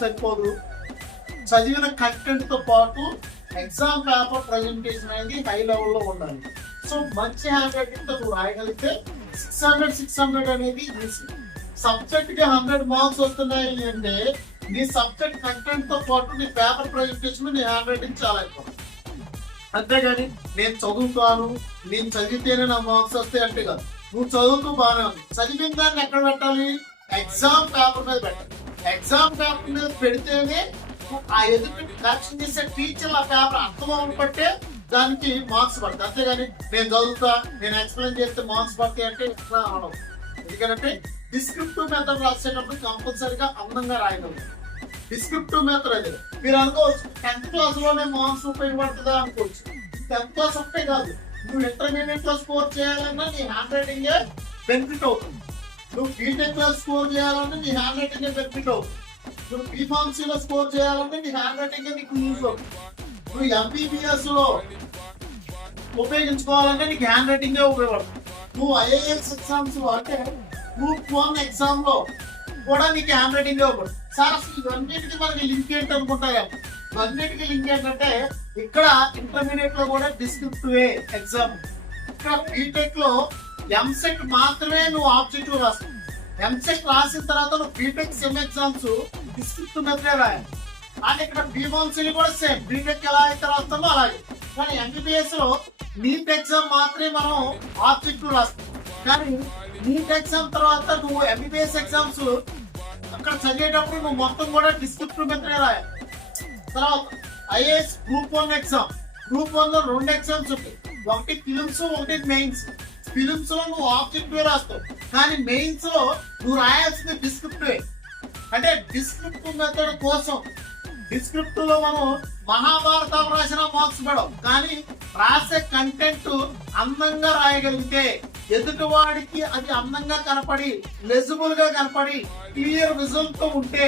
సరిపోదు. చదివిన కంటెంట్ తో పాటు ఎగ్జామ్ పేపర్ ప్రెజెంటేషన్ అనేది హై లెవెల్లో ఉండాలి. సో మంచి హ్యాండ్ రైటింగ్ తో నువ్వు రాయగలిగితే 600 అనేది ఈజీ. సబ్జెక్ట్ కి 100 మార్క్స్ వస్తున్నాయి అంటే నీ సబ్జెక్ట్ కంటెంట్ తో పాటు నీ పేపర్ ప్రెజెంటేషన్ నీ హ్యాండ్ రైటింగ్ చాలా ఎక్కువ. అంతేగాని నేను చదువుతాను, నేను చదివితేనే నా మార్క్స్ వస్తాయి అంటే కాదు. నువ్వు చదువుతూ బాగానే ఉంది, చదివిన దాన్ని ఎక్కడ పెట్టాలి? ఎగ్జామ్ పేపర్ మీద పెట్టాలి. ఎగ్జామ్ పేపర్ మీద పెడితేనే ఆ ఎదుటి కరెక్షన్ చేసే టీచర్ ఆ పేపర్ అర్థం పట్టే దానికి మార్క్స్ పడతాయి. అంతేగాని నేను చదువుతా, నేను ఎక్స్ప్లెయిన్ చేస్తే మార్క్స్ పడతాయి అంటే ఇట్లా అనడం. ఎందుకంటే డిస్క్రిప్టివ్ మెథడ్ రాసేటప్పుడు కంపల్సరీగా అందంగా రాయగలరు. డిస్క్రిప్టివ్ మెథడ్ అది మీరు అనుకోవచ్చు 10th క్లాస్ లోనే మార్క్స్ ఉపయోగపడుతుందా అనుకోవచ్చు. 10th క్లాస్ ఒకటే కాదు, నువ్వు ఇంటర్మీడియట్ లో స్కోర్ చేయాలన్నా నీ హ్యాండ్ రైటింగ్ బెనిఫిట్ అవుతుంది. నువ్వు బీటెక్ లో స్కోర్ చేయాలంటే నీ హ్యాండ్ రైటింగ్ బెనిఫిట్ అవుతుంది. నువ్వు బీఫార్మసీ లో స్కోర్ చేయాలంటే నీ హ్యాండ్ రైటింగ్ నీకు యూజ్ అవుతుంది. నువ్వు ఎంబీబీఎస్ లో ఉపయోగించుకోవాలంటే నీకు హ్యాండ్ రైటింగ్ ఉపయోగపడుతుంది. నువ్వు ఐఏఎస్ ఎగ్జామ్స్ లో అంటే గ్రూప్ 1 ఎగ్జామ్ లో కూడా నీకు హ్యాండ్ రైటింగ్ ఉపయోగపడుతుంది. సార్ అసలు ఇవన్నిటికీ మనకి లింక్ ఏంటి అనుకుంటారు. ఇవన్నిటికీ లింక్ ఏంటంటే ఇక్కడ ఇంటర్మీడియట్ లో కూడా డిస్క్రిప్టివ్ ఎగ్జామ్, ఇక్కడ బీటెక్ లో ఎంసెట్ మాత్రమే నువ్వు ఆబ్జెక్టివ్ రాస్తావు. ఎంసెట్ రాసిన తర్వాత నువ్వు బీటెక్ సెమ్ ఎగ్జామ్స్ డిస్క్రిప్టివ్ మెథడే రాయాలి. అండ్ ఇక్కడ బీఫార్మసీ కూడా సేమ్, బీటెక్ ఎలా అయితే రాస్తామో అలాగే. కానీ ఎంబీబీఎస్ లో నీట్ ఎగ్జామ్ మాత్రమే మనం ఆబ్జెక్టివ్ రాస్తాం. కానీ నీట్ ఎగ్జామ్ తర్వాత నువ్వు ఎంబీబీఎస్ ఎగ్జామ్స్ అక్కడ చదివేటప్పుడు నువ్వు మొత్తం కూడా డిస్క్రిప్టివ్ మెథడే రాయాలి. తర్వాత ఐఏఎస్ గ్రూప్ 1 ఎగ్జామ్, గ్రూప్ 1 లో 2 ఎగ్జామ్స్ ఉంటాయి. ఒకటి ఫిలిమ్స్, ఒకటి మెయిన్స్. ఫిలిమ్స్ లో నువ్వు ఆబ్జెక్టివ్ రాస్తావు, కానీ మెయిన్స్ లో నువ్వు రాయాల్సింది డిస్క్రిప్టివ్. అంటే డిస్క్రిప్టివ్ మెథడ్ కోసం డిస్క్రిప్టివ్ లో మనం మహాభారతం రాసిన మార్క్స్ పడవు, కానీ రాసే కంటెంట్ అందంగా రాయగలిగితే ఎదుటివాడికి అది అందంగా కనపడి లెజిబుల్ గా కనపడి క్లియర్ విజువల్ తో ఉంటే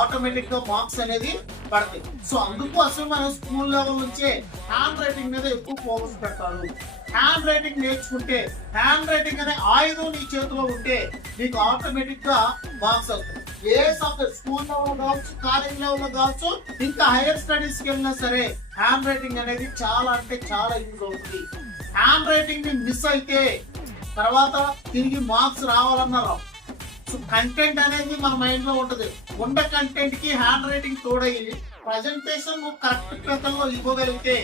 ఆటోమేటిక్ గా మార్క్స్ అనేది పడతాయి. సో అందుకు అసలు మనం స్కూల్ లెవెల్ నుంచే హ్యాండ్ రైటింగ్ మీద ఎక్కువ ఫోకస్ పెడతారు. హ్యాండ్ రైటింగ్ నేర్చుకుంటే, హ్యాండ్ రైటింగ్ అనే ఆయుధం నీ చేతిలో ఉంటే నీకు ఆటోమేటిక్ గా మార్క్స్ అవుతాయి. ఏ సబ్జెక్ట్ స్కూల్ లెవెల్ కావచ్చు, కాలేజ్ లెవెల్ కావచ్చు, ఇంకా హైయర్ స్టడీస్ కి వెళ్ళినా సరే హ్యాండ్ రైటింగ్ అనేది చాలా అంటే చాలా యూజ్ అవుతుంది. హ్యాండ్ రైటింగ్ ని మిస్ అయితే తర్వాత తిరిగి మార్క్స్ రావాలన్నారు. సో కంటెంట్ అనేది మన మైండ్ లో ఉంటది. ఉన్న కంటెంట్ కి హ్యాండ్ రైటింగ్ తోడయ్యి ప్రజెంటేషన్ నువ్వు కరెక్ట్ పద్ధతిలో ఇవ్వగలిగితే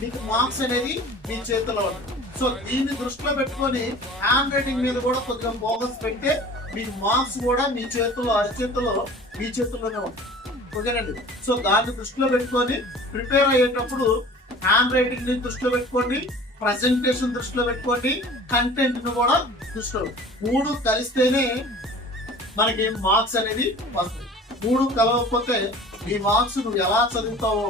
నీకు మార్క్స్ అనేది నీ చేతిలో ఉంటుంది. సో దీన్ని దృష్టిలో పెట్టుకొని హ్యాండ్ రైటింగ్ మీద కూడా కొద్దిగా ఫోకస్ పెడితే మీకు మార్క్స్ కూడా మీ చేతుల్లో, అరచేతుల్లో, మీ చేతుల్లోనే ఉంటుంది. ఓకేనండి. సో దాన్ని దృష్టిలో పెట్టుకొని ప్రిపేర్ అయ్యేటప్పుడు హ్యాండ్ రైటింగ్ ని దృష్టిలో పెట్టుకోండి, ప్రజెంటేషన్ దృష్టిలో పెట్టుకోండి, కంటెంట్ ను కూడా దృష్టిలో. 3 కలిస్తేనే మనకి మార్క్స్ అనేది వస్తుంది. 3 కలవకపోతే ఈ మార్క్స్ నువ్వు ఎలా చదువుతావో